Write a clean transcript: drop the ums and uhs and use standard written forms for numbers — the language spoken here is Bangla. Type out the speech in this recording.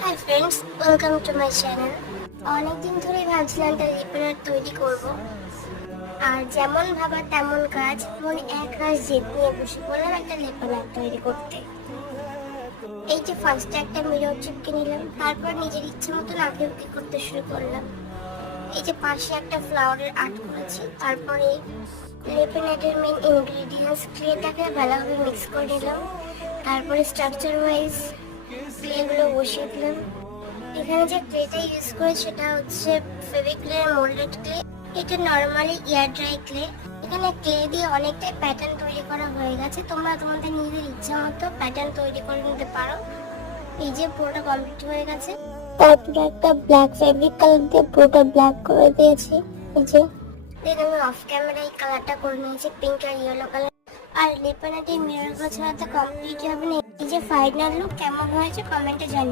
Hi friends, welcome to my channel. অনেকদিন ধরেই ভাবছিলাম একটা লিপেন আর্ট তৈরি করব, আর যেমন ভাবা তেমন কাজ। মনে এক রাশ জেদ নিয়ে বসে পড়লাম একটা লিপেন আর্ট তৈরি করতে। এই যে ফার্স্টে একটা মিরর চিপকে নিলাম, তারপর নিজের ইচ্ছে মতন আঁকে উঁকি করতে শুরু করলাম। এই যে পাশে একটা ফ্লাওয়ারের আর্ট করেছি। তারপরে লিপেন আর্টের মেইন ইনগ্রিডিয়েন্টস ক্লেটাকে ভালোভাবে মিক্স করে নিলাম। তারপরে স্ট্রাকচার ওয়াইজ ক্লেগুলো বসিয়ে দিলাম। এখানে যে ক্লেটা ইউজ করে সেটা হচ্ছে ফেভিক্লের মোল্ডেড ক্লে। এটা নরমালি এয়ার ড্রাই ক্লে। এখানে ক্লে দিয়ে অনেকটাই প্যাটার্ন তৈরি করা হয়ে গেছে। তোমরা তোমাদের নিজেদের ইচ্ছা মতো প্যাটার্ন তৈরি করে নিতে পারো। এই যে পুরোটা কমপ্লিট হয়ে গেছে। তারপরে একটা ব্ল্যাক ফেব্রিক কালার দিয়ে পুরোটা ব্ল্যাক করে দিয়েছি। এই যে দেন আমি অফ ক্যামেরায় কালারটা করে নিয়েছি পিঙ্ক আর ইয়েলো কালার। আর লিপেন আর্টের মিররগুলো ছাড়া তো কমপ্লিট হবে না। এই যে ফাইনাল লুক কেমন হয়েছে কমেন্টে জানিও।